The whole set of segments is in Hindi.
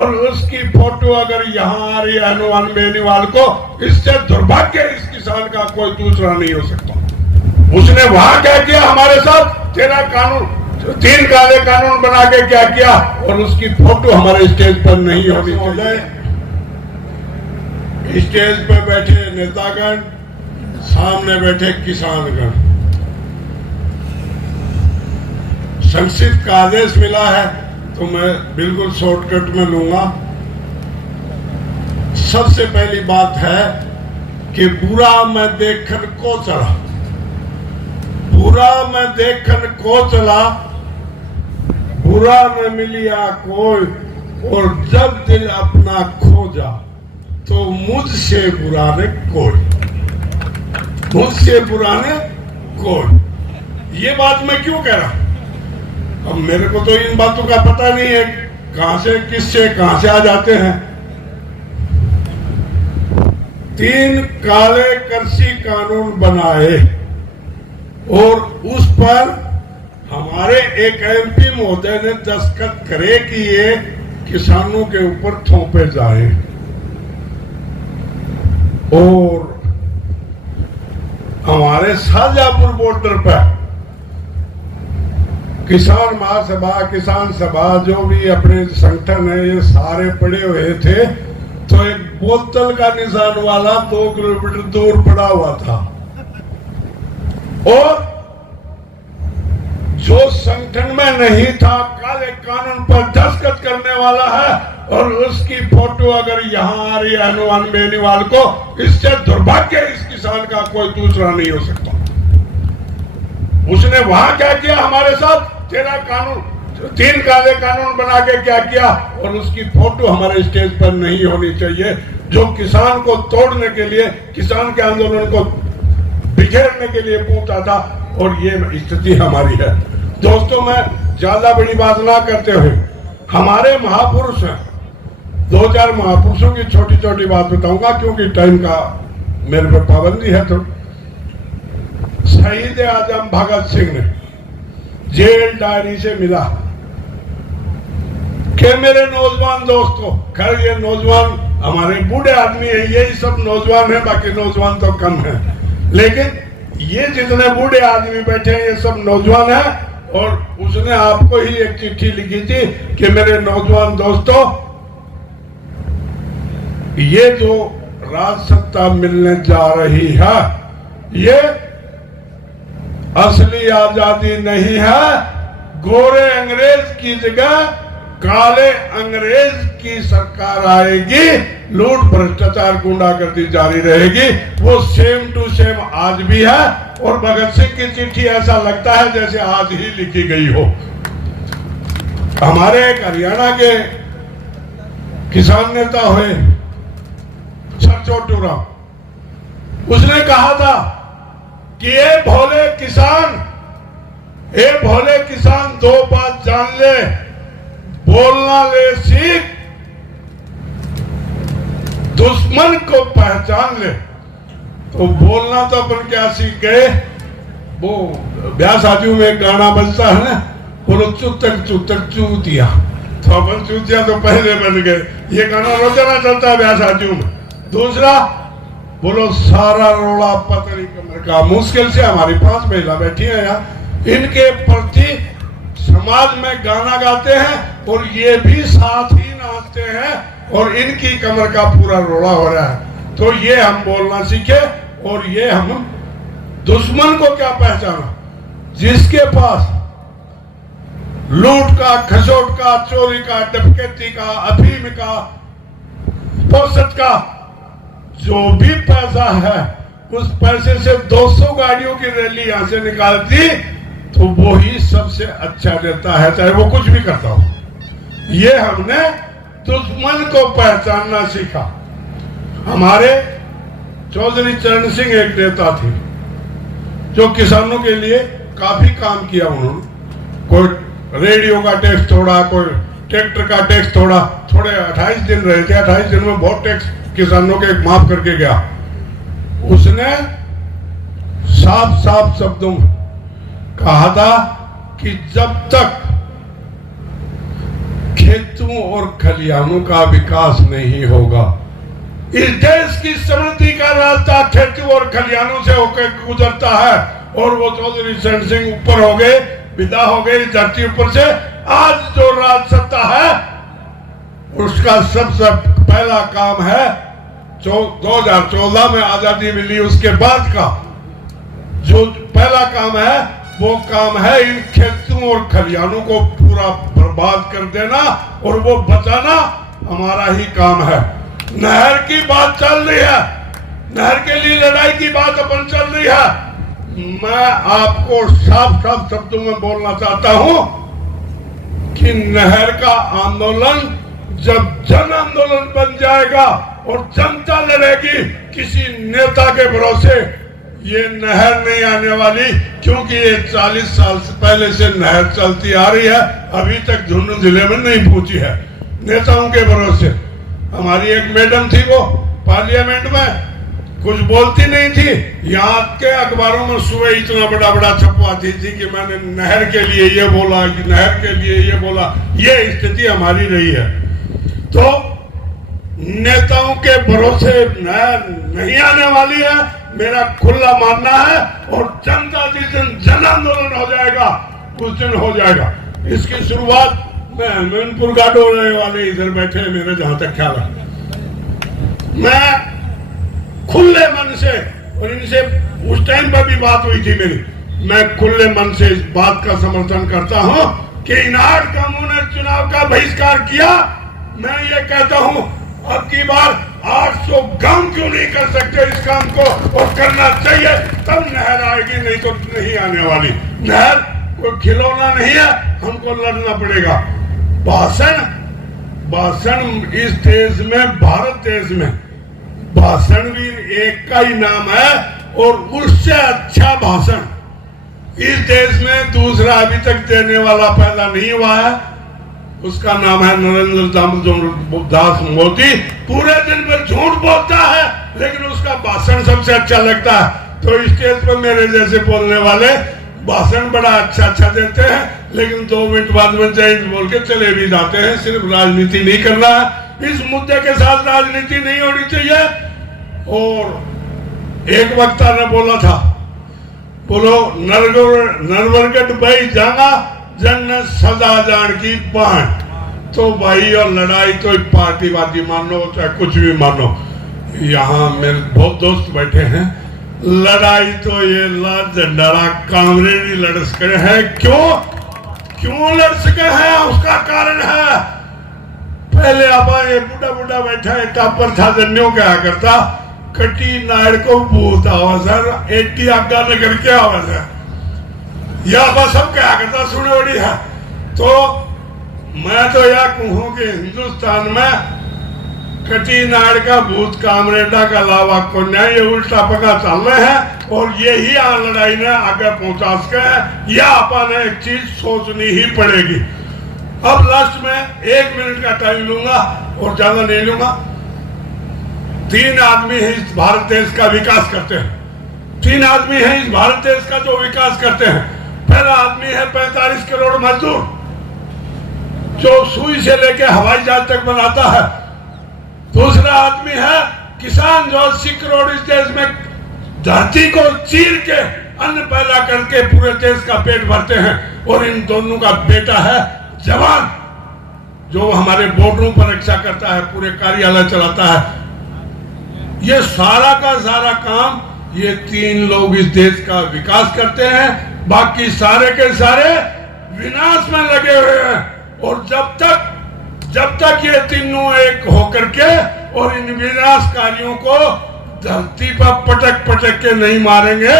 और उसकी फोटो अगर यहाँ आ रही है हनुमान बेनीवाल को, इससे दुर्भाग्य इस किसान का कोई दूसरा नहीं हो सकता। उसने वहां क्या किया हमारे साथ, 13 कानून, 3 काले कानून बना के क्या किया, और उसकी फोटो हमारे स्टेज पर नहीं होनी चाहिए। स्टेज पर बैठे नेतागण, सामने बैठे किसानगण, संसद का आदेश मिला है तो मैं बिल्कुल शॉर्टकट में लूंगा। सबसे पहली बात है कि बुरा मैं देखकर को चला, बुरा मैं देखकर को चला, बुरा न मिलिया कोई, और जब दिल अपना खोजा तो मुझसे बुरा ने कोई, मुझसे बुरा ने कोई। ये बात मैं क्यों कह रहा हूं? अब मेरे को तो इन बातों का पता नहीं है कहां से किससे कहां से आ जाते हैं। 3 काले कृषि कानून बनाए और उस पर हमारे एक एमपी महोदय ने दस्तखत करे कि ये किसानों के ऊपर थोपे जाए, और हमारे शाहजहांपुर बॉर्डर पर किसान महासभा, किसान सभा, जो भी अपने संगठन है, ये सारे पड़े हुए थे। तो एक बोतल का निशान वाला 2 किलोमीटर दूर पड़ा हुआ था, और जो संगठन में नहीं था काले कानून पर दस्तखत करने वाला है, और उसकी फोटो अगर यहाँ आ रही है हनुमान बेनीवाल को, इससे दुर्भाग्य इस किसान का कोई दूसरा नहीं हो सकता। उसने वहां क्या किया हमारे साथ, 13 कानून, 3 काले कानून बना के क्या किया, और उसकी फोटो हमारे स्टेज पर नहीं होनी चाहिए, जो किसान को तोड़ने के लिए, किसान के आंदोलन को बिखेरने के लिए पहुंचा था। और ये स्थिति हमारी है। दोस्तों, मैं ज्यादा बड़ी बात ना करते हुए हमारे महापुरुष हैं, 2-4 महापुरुषों की छोटी छोटी बात बताऊंगा, क्योंकि टाइम का मेरे पर पाबंदी है। तो शहीद आजम भगत सिंह ने जेल डायरी से मिला कि मेरे नौजवान दोस्तों, खैर ये नौजवान हमारे बूढ़े आदमी है, यही सब नौजवान है, बाकी नौजवान तो कम है, लेकिन ये जितने बूढ़े आदमी बैठे हैं ये सब नौजवान हैं। और उसने आपको ही एक चिट्ठी लिखी थी कि मेरे नौजवान दोस्तों, ये जो राज सत्ता मिलने जा रही है, ये असली आजादी नहीं है। गोरे अंग्रेज की जगह काले अंग्रेज की सरकार आएगी, लूट भ्रष्टाचार गुंडागर्दी जारी रहेगी। वो सेम टू सेम आज भी है, और भगत सिंह की चिट्ठी ऐसा लगता है जैसे आज ही लिखी गई हो। हमारे एक हरियाणा के किसान नेता हुए सर छोटूराम, उसने कहा था कि ये भोले किसान 2 बात जान ले, बोलना ले सीख, दुश्मन को पहचान ले। तो बोलना तो अपन क्या सीख गए, वो ब्याह शादियों में गाना बजता है ना, बोलो चुतक चुतक चूतिया, तो अपन चूतिया तो पहले बन गए। ये गाना रोजाना चलता है ब्याह शादियों में। दूसरा, बोलो सारा रोड़ा पतली कमर का। मुश्किल से हमारी 5 महिला बैठी है यहाँ, इनके प्रति समाज में गाना गाते हैं, और ये भी साथ ही नाचते हैं, और इनकी कमर का पूरा रोड़ा हो रहा है। तो ये हम बोलना सीखे, और ये हम दुश्मन को क्या पहचाना, जिसके पास लूट का, खसोट का, चोरी का, डकैती का, अफीम का, पोषक का जो भी पैसा है, उस पैसे से 200 गाड़ियों की रैली यहां से निकालती तो वो ही सबसे अच्छा नेता है, चाहे वो कुछ भी करता हो। ये हमने दुश्मन को पहचानना सीखा। हमारे चौधरी चरण सिंह एक नेता थे जो किसानों के लिए काफी काम किया। उन्होंने कोई रेडियो का टैक्स तोड़ा, कोई ट्रैक्टर का टैक्स तोड़ा, थोड़े 28 दिन रहे थे, 28 दिन में बहुत टैक्स किसानों के माफ करके गया। उसने साफ साफ शब्दों में कहा था कि जब तक खेतों और खलिहानों का विकास नहीं होगा। इस देश की समृद्धि का रास्ता खेतों और खलिहानों से होकर गुजरता है, और वो चौधरी चरण सिंह ऊपर हो गए, विदा हो गए इस धरती ऊपर से। आज जो राज सत्ता है उसका सबसे पहला काम है 2014 में आजादी मिली उसके बाद का जो पहला काम है वो काम है इन खेतों और खलिहानों को पूरा बर्बाद कर देना, और वो बचाना हमारा ही काम है। नहर की बात चल रही है, नहर के लिए लड़ाई की बात अपन चल रही है। मैं आपको साफ साफ शब्दों में बोलना चाहता हूं कि नहर का आंदोलन जब जन आंदोलन बन जाएगा और जनता लड़ेगी, किसी नेता के भरोसे ये नहर नहीं आने वाली, क्योंकि ये 40 साल से पहले से नहर चलती आ रही है, अभी तक झुंझुनू जिले में नहीं पहुंची है नेताओं के भरोसे। हमारी एक मैडम थी, वो पार्लियामेंट में कुछ बोलती नहीं थी, यहाँ के अखबारों में सुबह इतना बड़ा बड़ा छपवाती थी कि मैंने नहर के लिए ये बोला, कि नहर के लिए ये बोला। ये स्थिति हमारी रही है। तो नेताओं के भरोसे नहर नहीं आने वाली है, मेरा खुला मानना है, और जनता जिस दिन जन आंदोलन हो जाएगा उस दिन हो जाएगा। इसकी शुरुआत मैनपुर गाडोरे वाले इधर बैठे हैं, मेरे जहां तक ख्याल है, मैं खुले मन से, और इनसे उस टाइम पर भी बात हुई थी मेरी, मैं खुले मन से इस बात का समर्थन करता हूं कि इन 8 कामों ने चुनाव का बहिष्कार किया। मैं ये कहता हूं अब की बार 800 गांव क्यों नहीं कर सकते इस काम को, और करना चाहिए, तब नहर आएगी, नहीं तो नहीं आने वाली। नहर कोई खिलौना नहीं है, हमको लड़ना पड़ेगा। भाषण इस देश में, भारत देश में भाषण भी एक का ही नाम है, और उससे अच्छा भाषण इस देश में दूसरा अभी तक देने वाला पैदा नहीं हुआ है। उसका नाम है नरेंद्र दामोदर मोदी। पूरे दिन भर झूठ बोलता है, लेकिन उसका भाषण सबसे अच्छा लगता है। तो स्टेज पर मेरे जैसे बोलने वाले भाषण बड़ा अच्छा देते हैं, लेकिन 2 मिनट बाद में जय हिंद बोल के चले भी जाते हैं। सिर्फ राजनीति नहीं करना है, इस मुद्दे के साथ राजनीति नहीं होनी चाहिए। और एक वक्ता ने बोला था, बोलो नरवरगढ़ भाई जाना जन्नत सदा जान की बाण। तो भाई और लड़ाई तो पार्टीवादी मानो चाहे कुछ भी मानो, यहाँ मेरे बहुत दोस्त बैठे हैं, लड़ाई तो ये लाल झंडारा कामरेड ही लड़ सके हैं। क्यों लड़ सके हैं उसका कारण है, पहले अब ये बुढ़ा बैठा है टापर था जन्यों क्या करता, कटी नाड़ को भूत आवाज है, 80 आज्ञा नगर के आवाज है, या बस सब क्या करता सुने बड़ी है। तो मैं तो यह कहूं कि हिंदुस्तान में कटी नाड़ का भूत कामरेडा का अलावा को नहीं, ये उल्टा पका चल रहे हैं, और यही लड़ाई ने आगे पहुंचा सके, या अपन एक चीज सोचनी ही पड़ेगी। अब लास्ट में 1 मिनट का टाइम लूंगा और ज्यादा नहीं लूंगा। 3 आदमी है इस भारत देश का विकास करते हैं, 3 आदमी है इस भारत देश का जो विकास करते हैं। पहला आदमी है 45 करोड़ मजदूर जो सुई से लेके हवाई जहाज तक बनाता है। दूसरा आदमी है किसान जो 80 करोड़ इस देश में धरती को चीर के अन्न पैदा करके पूरे देश का पेट भरते हैं। और इन दोनों का बेटा है जवान जो हमारे बॉर्डरों पर रक्षा करता है, पूरे कार्यालय चलाता है। ये सारा का सारा काम ये 3 लोग इस देश का विकास करते हैं, बाकी सारे के सारे विनाश में लगे हुए हैं। और जब तक ये तीनों एक होकर के और इन विनाशकारियों को धरती पर पटक के नहीं मारेंगे,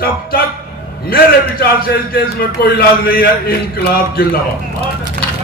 तब तक मेरे विचार से इस देश में कोई इलाज नहीं है। इंकलाब जिंदाबाद।